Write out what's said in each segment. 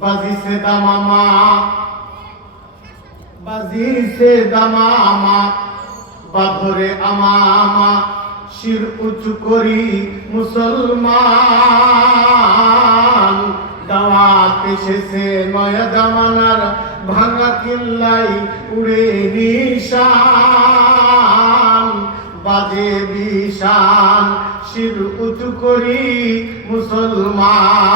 বাজিছে দামামা। বাজিছে দামামা। বাধরে আমামা। শির উঁচু করি মুসলমান। দাওয়াত এসেছে নয়া জামানার ভাঙা কিল্লাই উড়ে নিশান। বাজে বিশান শির উঁচু করি মুসলমান।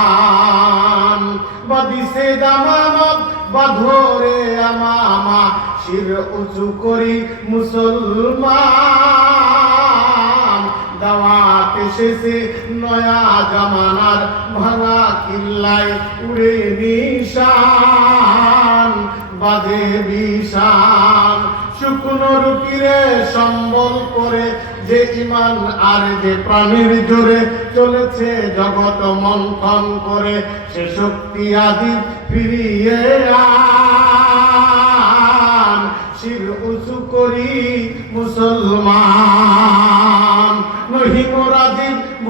বাধরে আমামা শির উঁচু করি মুসলমান। দাওয়াত এসেছে নয়া জামানার ভাঙা কিল্লায় উড়ে নিশান, বাজে বিশান শুকনো রুটিরে সম্বল করে যে ইমান আর যে প্রাণীর জোরে চলেছে জগৎ মন্থন করে, সে শক্তি আদি ফিরিয়ে শির উঁচু করি মুসলমান।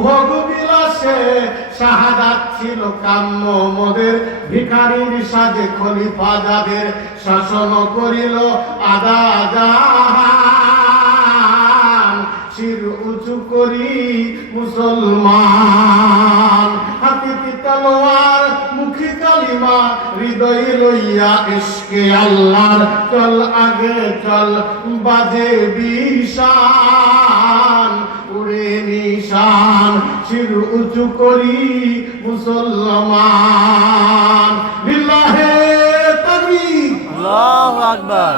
ভোগ বিলাসে, শাহাদাত ছিল কাম্য মোদের। ভিখারির সাজে খলিফা শাসন করিল আদা জাহান শির উঁচু করি মুসলমান। হাতিতে তলোয়ার মুখে কালিমা হৃদয় লইয়া ইশকে আল্লাহর। চল আগে চল বাজে বিশান উড়ে নিশান। শির উঁচু করি মুসলমান। বিল্লাহে তাকবীর। আল্লাহু আকবার।